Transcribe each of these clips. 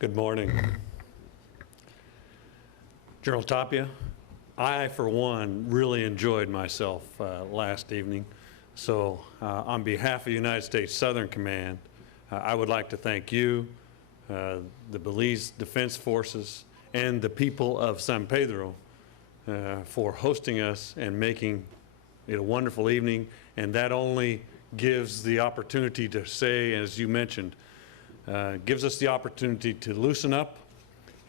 Good morning. General Tapia, I, for one, really enjoyed myself last evening. So on behalf of the United States Southern Command, I would like to thank you, the Belize Defense Forces, and the people of San Pedro for hosting us and making it a wonderful evening. And that only gives the opportunity to say, as you mentioned, gives us the opportunity to loosen up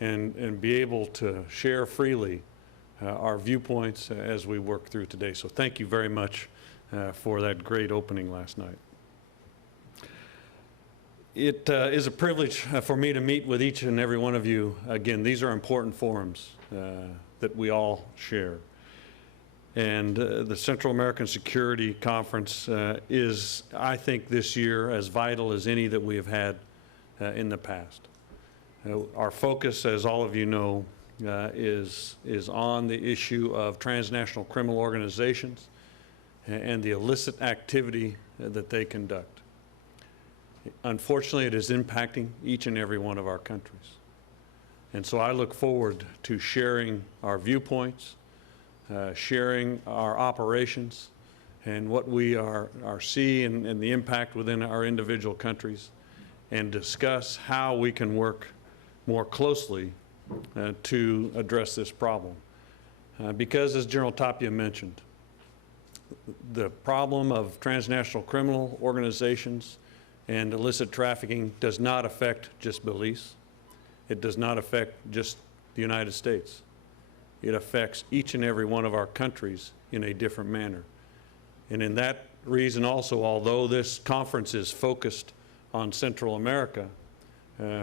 and be able to share freely our viewpoints as we work through today. So thank you very much for that great opening last night. It is a privilege for me to meet with each and every one of you. Again, these are important forums that we all share. And the Central American Security Conference is, I think, this year as vital as any that we have had in the past. Our focus, as all of you know, is on the issue of transnational criminal organizations and the illicit activity that they conduct. Unfortunately, it is impacting each and every one of our countries. And so I look forward to sharing our viewpoints, sharing our operations, and what we are seeing and the impact within our individual countries, and discuss how we can work more closely to address this problem. Because, as General Tapia mentioned, the problem of transnational criminal organizations and illicit trafficking does not affect just Belize. It does not affect just the United States. It affects each and every one of our countries in a different manner. And in that reason also, although this conference is focused on Central America,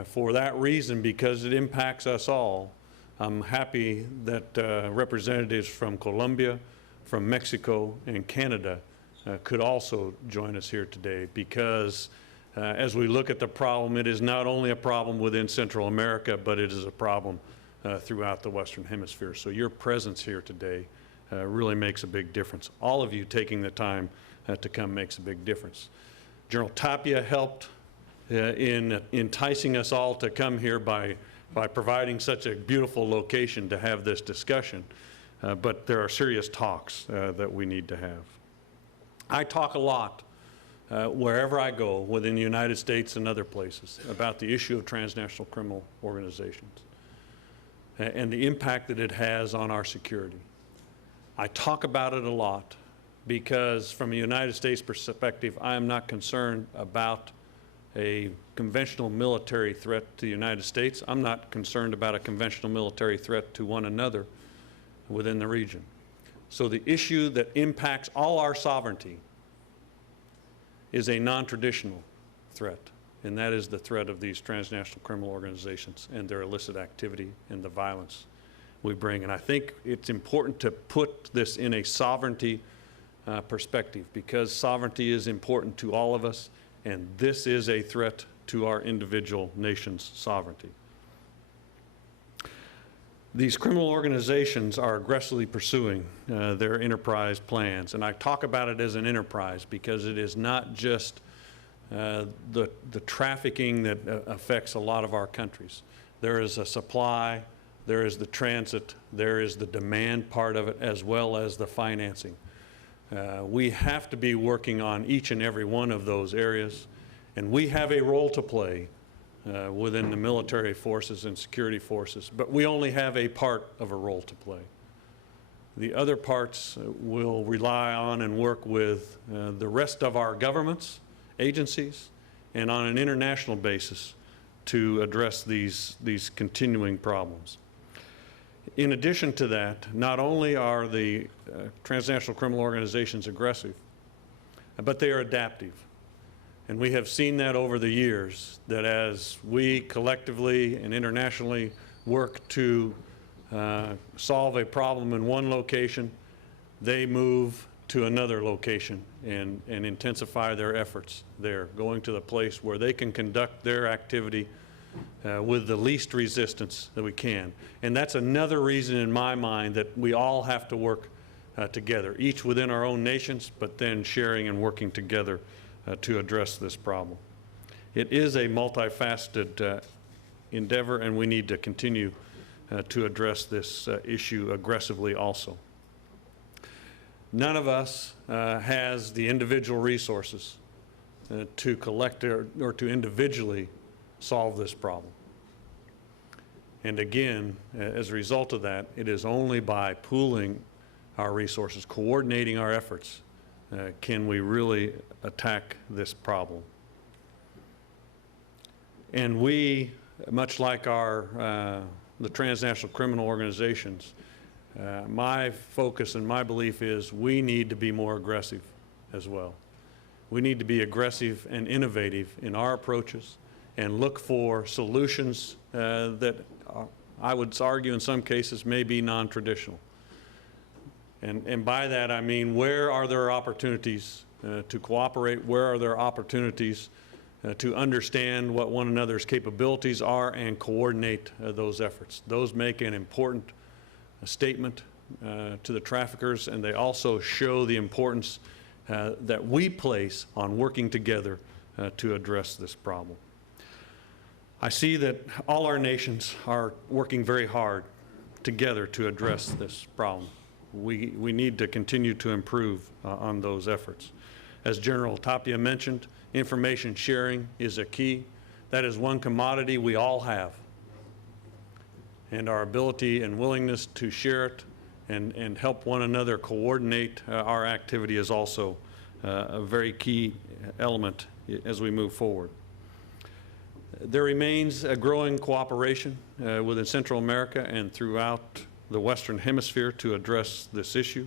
for that reason, because it impacts us all, I'm happy that representatives from Colombia, from Mexico, and Canada could also join us here today, because as we look at the problem, it is not only a problem within Central America, but it is a problem throughout the Western Hemisphere. So your presence here today really makes a big difference. All of you taking the time to come makes a big difference. General Tapia helped in enticing us all to come here by providing such a beautiful location to have this discussion. But there are serious talks that we need to have. I talk a lot wherever I go within the United States and other places about the issue of transnational criminal organizations and the impact that it has on our security. I talk about it a lot because from a United States perspective, I am not concerned about a conventional military threat to the United States. I'm not concerned about a conventional military threat to one another within the region. So the issue that impacts all our sovereignty is a non-traditional threat, and that is the threat of these transnational criminal organizations and their illicit activity and the violence we bring. And I think it's important to put this in a sovereignty perspective, because sovereignty is important to all of us, and this is a threat to our individual nation's sovereignty. These criminal organizations are aggressively pursuing their enterprise plans, and I talk about it as an enterprise because it is not just the trafficking that affects a lot of our countries. There is a supply, there is the transit, there is the demand part of it, as well as the financing. We have to be working on each and every one of those areas, and we have a role to play within the military forces and security forces, but we only have a part of a role to play. The other parts will rely on and work with the rest of our governments, agencies, and on an international basis to address these continuing problems. In addition to that, not only are the transnational criminal organizations aggressive, but they are adaptive. And we have seen that over the years, that as we collectively and internationally work to solve a problem in one location, they move to another location and intensify their efforts there, going to the place where they can conduct their activity with the least resistance that we can. And that's another reason in my mind that we all have to work together, each within our own nations, but then sharing and working together to address this problem. It is a multifaceted endeavor, and we need to continue to address this issue aggressively also. None of us has the individual resources to collect or to individually solve this problem. And again, as a result of that, it is only by pooling our resources, coordinating our efforts, can we really attack this problem. And we, much like the transnational criminal organizations, my focus and my belief is we need to be more aggressive as well. We need to be aggressive and innovative in our approaches and look for solutions that I would argue in some cases may be non-traditional. And by that I mean, where are there opportunities to cooperate? Where are there opportunities to understand what one another's capabilities are and coordinate those efforts? Those make an important statement to the traffickers, and they also show the importance that we place on working together to address this problem. I see that all our nations are working very hard together to address this problem. We need to continue to improve on those efforts. As General Tapia mentioned, information sharing is a key. That is one commodity we all have. And our ability and willingness to share it and help one another coordinate our activity is also a very key element as we move forward. There remains a growing cooperation within Central America and throughout the Western Hemisphere to address this issue.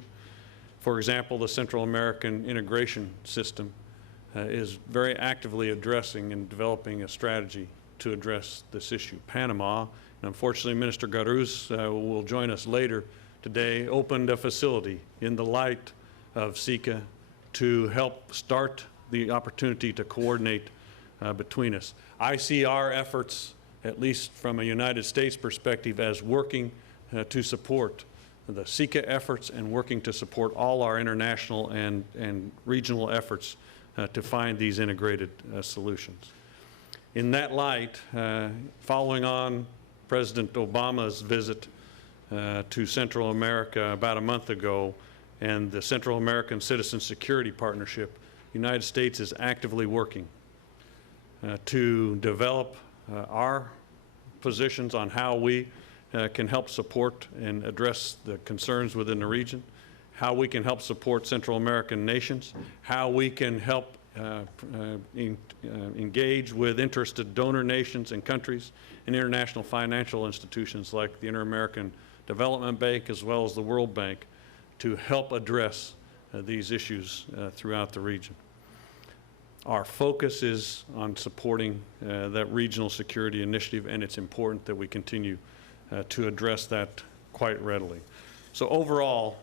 For example, the Central American Integration System is very actively addressing and developing a strategy to address this issue. Panama, and unfortunately Minister Garuz will join us later today, opened a facility in the light of SICA to help start the opportunity to coordinate between us. I see our efforts, at least from a United States perspective, as working to support the SICA efforts and working to support all our international and regional efforts to find these integrated solutions. In that light, following on President Obama's visit to Central America about a month ago and the Central American Citizen Security Partnership, the United States is actively working to develop our positions on how we can help support and address the concerns within the region, how we can help support Central American nations, how we can help engage with interested donor nations and countries and international financial institutions like the Inter-American Development Bank as well as the World Bank to help address these issues throughout the region. Our focus is on supporting that regional security initiative, and it's important that we continue to address that quite readily. So overall,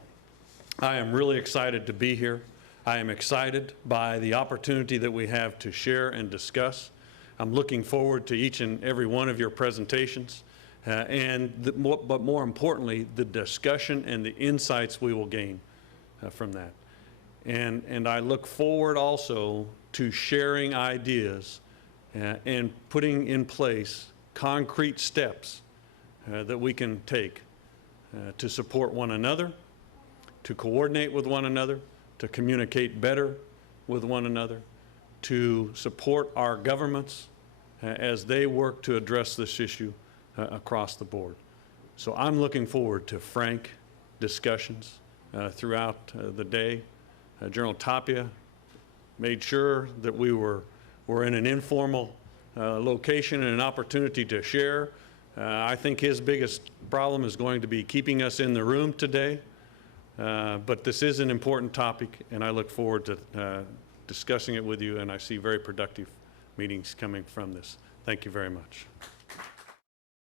I am really excited to be here. I am excited by the opportunity that we have to share and discuss. I'm looking forward to each and every one of your presentations, but more importantly, the discussion and the insights we will gain from that. And I look forward also to sharing ideas and putting in place concrete steps that we can take to support one another, to coordinate with one another, to communicate better with one another, to support our governments as they work to address this issue across the board. So I'm looking forward to frank discussions throughout the day. General Tapia made sure that we were in an informal location and an opportunity to share. I think his biggest problem is going to be keeping us in the room today. But this is an important topic, and I look forward to discussing it with you, and I see very productive meetings coming from this. Thank you very much.